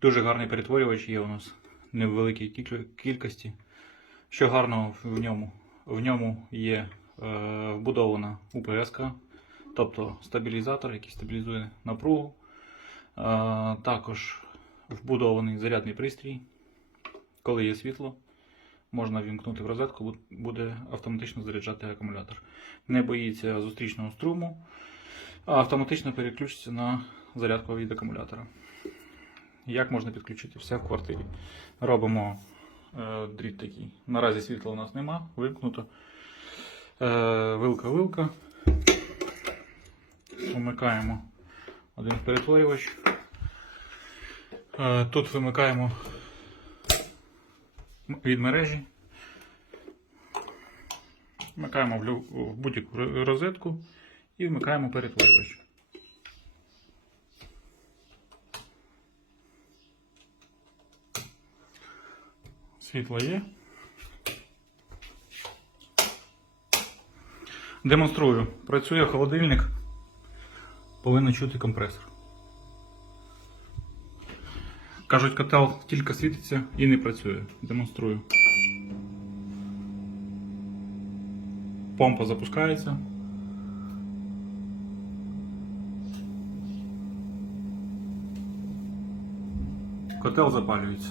Дуже гарний перетворювач є у нас не в великій кількості. Що гарного в ньому? В ньому є е, вбудована УПС, тобто стабілізатор, який стабілізує напругу. Е, також вбудований зарядний пристрій. Коли є світло, можна вімкнути в розетку, буде автоматично заряджати акумулятор. Не боїться зустрічного струму, а автоматично переключиться на зарядку від акумулятора. Як можна підключити все в квартирі? Робимо е, дріт такий. Наразі світла у нас нема, вимкнуто. Е, вилка-вилка. Вмикаємо один перетворювач. Е, тут вимикаємо від мережі. Вмикаємо в, будь-яку розетку і вмикаємо перетворювач. Світло є. Демонструю. Працює холодильник. Повинен чути компресор. Кажуть, котел тільки світиться і не працює. Демонструю. Помпа запускається. Котел запалюється.